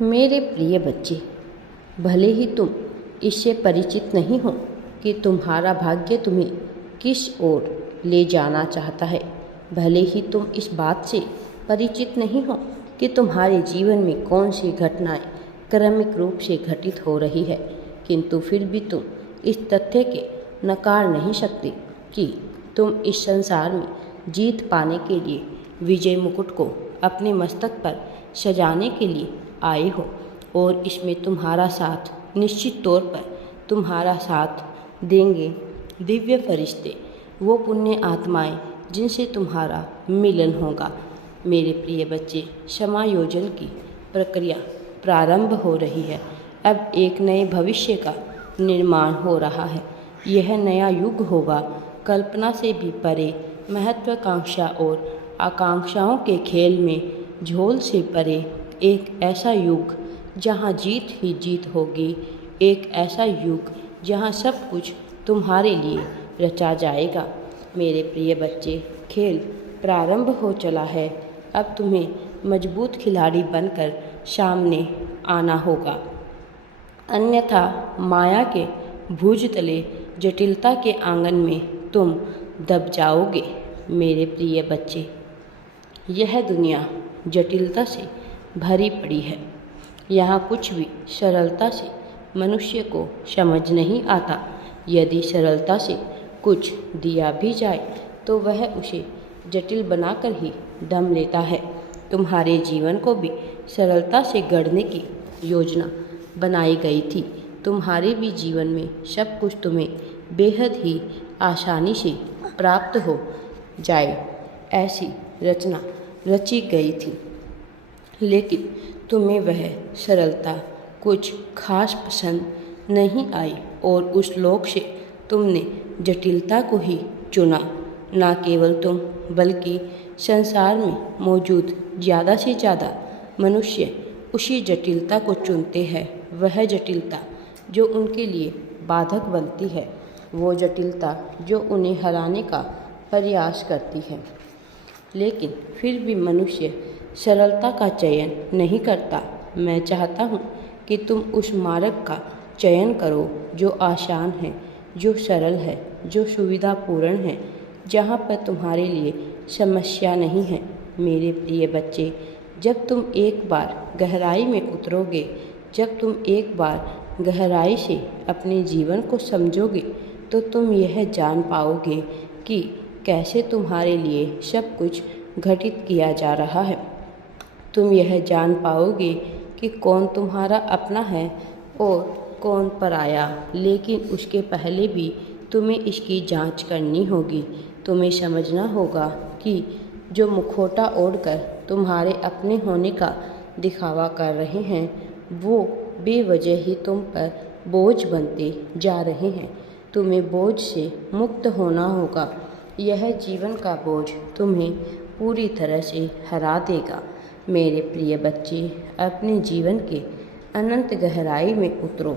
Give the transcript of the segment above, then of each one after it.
मेरे प्रिय बच्चे, भले ही तुम इससे परिचित नहीं हो कि तुम्हारा भाग्य तुम्हें किस ओर ले जाना चाहता है, भले ही तुम इस बात से परिचित नहीं हो कि तुम्हारे जीवन में कौन सी घटनाएं क्रमिक रूप से घटित हो रही है, किंतु फिर भी तुम इस तथ्य के नकार नहीं सकते कि तुम इस संसार में जीत पाने के लिए विजय मुकुट को अपने मस्तक पर सजाने के लिए आए हो और इसमें तुम्हारा साथ निश्चित तौर पर तुम्हारा साथ देंगे दिव्य फरिश्ते, वो पुण्य आत्माएं जिनसे तुम्हारा मिलन होगा। मेरे प्रिय बच्चे, समायोजन की प्रक्रिया प्रारंभ हो रही है। अब एक नए भविष्य का निर्माण हो रहा है। यह नया युग होगा कल्पना से भी परे, महत्वाकांक्षा और आकांक्षाओं के खेल में झोल से परे, एक ऐसा युग जहाँ जीत ही जीत होगी, एक ऐसा युग जहाँ सब कुछ तुम्हारे लिए रचा जाएगा। मेरे प्रिय बच्चे, खेल प्रारंभ हो चला है। अब तुम्हें मजबूत खिलाड़ी बनकर सामने आना होगा, अन्यथा माया के भुज तले जटिलता के आंगन में तुम दब जाओगे। मेरे प्रिय बच्चे, यह दुनिया जटिलता से भरी पड़ी है। यहाँ कुछ भी सरलता से मनुष्य को समझ नहीं आता। यदि सरलता से कुछ दिया भी जाए तो वह उसे जटिल बनाकर ही दम लेता है। तुम्हारे जीवन को भी सरलता से गढ़ने की योजना बनाई गई थी। तुम्हारे भी जीवन में सब कुछ तुम्हें बेहद ही आसानी से प्राप्त हो जाए, ऐसी रचना रची गई थी, लेकिन तुम्हें वह सरलता कुछ खास पसंद नहीं आई और उस लोक से तुमने जटिलता को ही चुना। न केवल तुम बल्कि संसार में मौजूद ज़्यादा से ज़्यादा मनुष्य उसी जटिलता को चुनते हैं। वह जटिलता जो उनके लिए बाधक बनती है, वो जटिलता जो उन्हें हराने का प्रयास करती है। लेकिन फिर भी मनुष्य सरलता का चयन नहीं करता। मैं चाहता हूँ कि तुम उस मार्ग का चयन करो जो आसान है, जो सरल है, जो सुविधापूर्ण है, जहाँ पर तुम्हारे लिए समस्या नहीं है। मेरे प्रिय बच्चे, जब तुम एक बार गहराई में उतरोगे, जब तुम एक बार गहराई से अपने जीवन को समझोगे, तो तुम यह जान पाओगे कि कैसे तुम्हारे लिए सब कुछ घटित किया जा रहा है। तुम यह जान पाओगे कि कौन तुम्हारा अपना है और कौन पराया। लेकिन उसके पहले भी तुम्हें इसकी जांच करनी होगी। तुम्हें समझना होगा कि जो मुखौटा ओढ़कर तुम्हारे अपने होने का दिखावा कर रहे हैं, वो बेवजह ही तुम पर बोझ बनते जा रहे हैं। तुम्हें बोझ से मुक्त होना होगा। यह जीवन का बोझ तुम्हें पूरी तरह से हरा देगा। मेरे प्रिय बच्चे, अपने जीवन के अनंत गहराई में उतरो।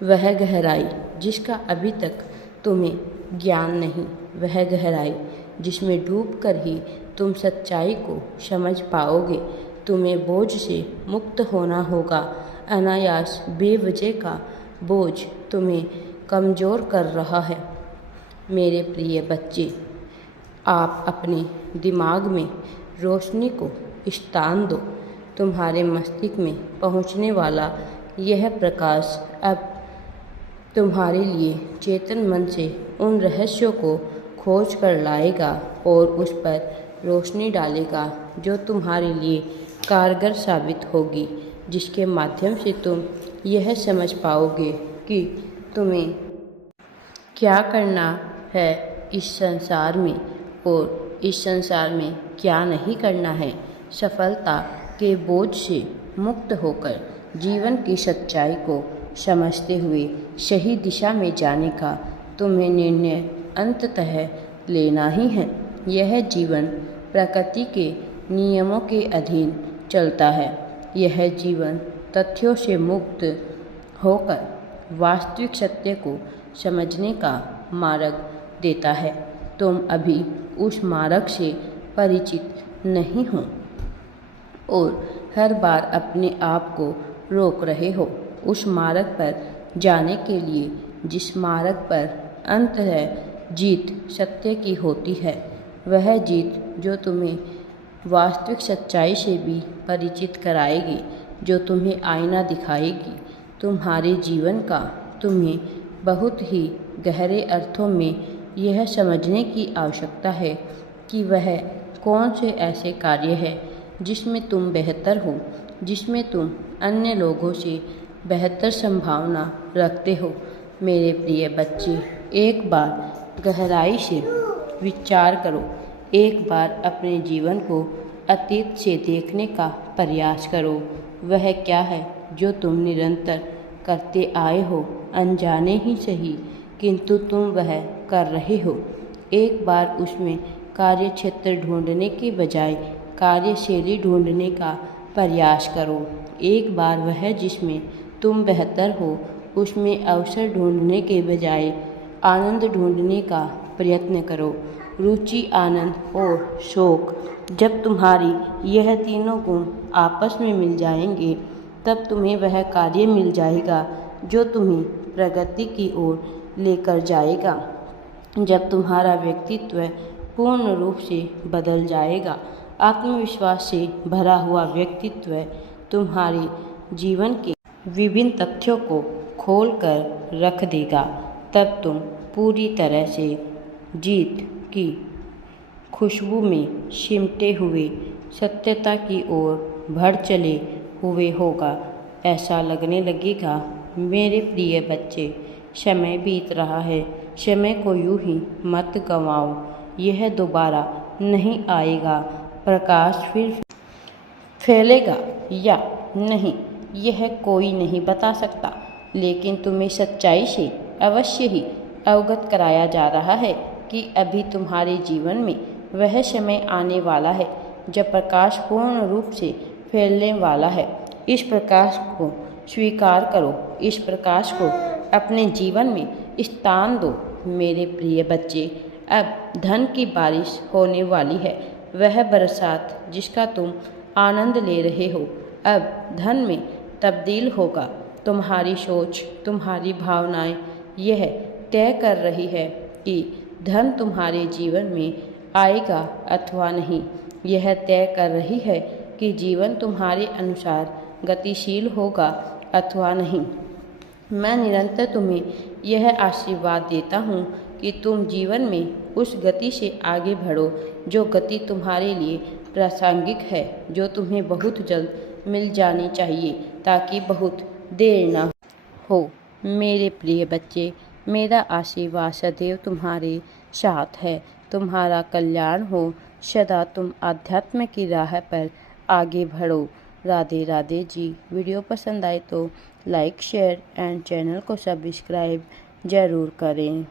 वह गहराई जिसका अभी तक तुम्हें ज्ञान नहीं, वह गहराई जिसमें डूबकर ही तुम सच्चाई को समझ पाओगे। तुम्हें बोझ से मुक्त होना होगा। अनायास बेवजह का बोझ तुम्हें कमज़ोर कर रहा है। मेरे प्रिय बच्चे, आप अपने दिमाग में रोशनी को स्थान दो। तुम्हारे मस्तिष्क में पहुंचने वाला यह प्रकाश अब तुम्हारे लिए चेतन मन से उन रहस्यों को खोज कर लाएगा और उस पर रोशनी डालेगा जो तुम्हारे लिए कारगर साबित होगी, जिसके माध्यम से तुम यह समझ पाओगे कि तुम्हें क्या करना है इस संसार में और इस संसार में क्या नहीं करना है। सफलता के बोझ से मुक्त होकर जीवन की सच्चाई को समझते हुए सही दिशा में जाने का तुम्हें निर्णय अंततः लेना ही है। यह जीवन प्रकृति के नियमों के अधीन चलता है। यह जीवन तथ्यों से मुक्त होकर वास्तविक सत्य को समझने का मार्ग देता है। तुम अभी उस मार्ग से परिचित नहीं हो और हर बार अपने आप को रोक रहे हो उस मार्ग पर जाने के लिए जिस मार्ग पर अंततः जीत सत्य की होती है। वह जीत जो तुम्हें वास्तविक सच्चाई से भी परिचित कराएगी, जो तुम्हें आईना दिखाएगी तुम्हारे जीवन का। तुम्हें बहुत ही गहरे अर्थों में यह समझने की आवश्यकता है कि वह कौन से ऐसे कार्य हैं जिसमें तुम बेहतर हो, जिसमें तुम अन्य लोगों से बेहतर संभावना रखते हो। मेरे प्रिय बच्चे, एक बार गहराई से विचार करो, एक बार अपने जीवन को अतीत से देखने का प्रयास करो। वह क्या है जो तुम निरंतर करते आए हो, अनजाने ही सही, किंतु तुम वह कर रहे हो। एक बार उसमें कार्य क्षेत्र ढूंढने के बजाय कार्यशैली ढूंढने का प्रयास करो। एक बार वह जिसमें तुम बेहतर हो उसमें अवसर ढूंढने के बजाय आनंद ढूंढने का प्रयत्न करो। रुचि, आनंद और शौक, जब तुम्हारी यह तीनों गुण आपस में मिल जाएंगे तब तुम्हें वह कार्य मिल जाएगा जो तुम्हें प्रगति की ओर लेकर जाएगा। जब तुम्हारा व्यक्तित्व पूर्ण रूप से बदल जाएगा, आत्मविश्वास से भरा हुआ व्यक्तित्व तुम्हारे जीवन के विभिन्न तथ्यों को खोल कर रख देगा, तब तुम पूरी तरह से जीत की खुशबू में सिमटे हुए सत्यता की ओर बढ़ चले हुए होगा। ऐसा लगने लगेगा, मेरे प्रिय बच्चे, समय बीत रहा है, समय को यूं ही मत गंवाओ, यह दोबारा नहीं आएगा। प्रकाश फिर फैलेगा या नहीं यह कोई नहीं बता सकता, लेकिन तुम्हें सच्चाई से अवश्य ही अवगत कराया जा रहा है कि अभी तुम्हारे जीवन में वह समय आने वाला है जब प्रकाश पूर्ण रूप से फैलने वाला है। इस प्रकाश को स्वीकार करो, इस प्रकाश को अपने जीवन में स्थान दो। मेरे प्रिय बच्चे, अब धन की बारिश होने वाली है, वह बरसात जिसका तुम आनंद ले रहे हो अब धन में तब्दील होगा। तुम्हारी सोच, तुम्हारी भावनाएं यह तय कर रही है कि धन तुम्हारे जीवन में आएगा अथवा नहीं। यह तय कर रही है कि जीवन तुम्हारे अनुसार गतिशील होगा अथवा नहीं। मैं निरंतर तुम्हें यह आशीर्वाद देता हूँ कि तुम जीवन में उस गति से आगे बढ़ो जो गति तुम्हारे लिए प्रासंगिक है, जो तुम्हें बहुत जल्द मिल जानी चाहिए ताकि बहुत देर न हो। मेरे प्रिय बच्चे, मेरा आशीर्वाद सदैव तुम्हारे साथ है। तुम्हारा कल्याण हो, सदा तुम आध्यात्म की राह पर आगे बढ़ो। राधे राधे जी। वीडियो पसंद आए तो लाइक, शेयर एंड चैनल को सब्सक्राइब ज़रूर करें।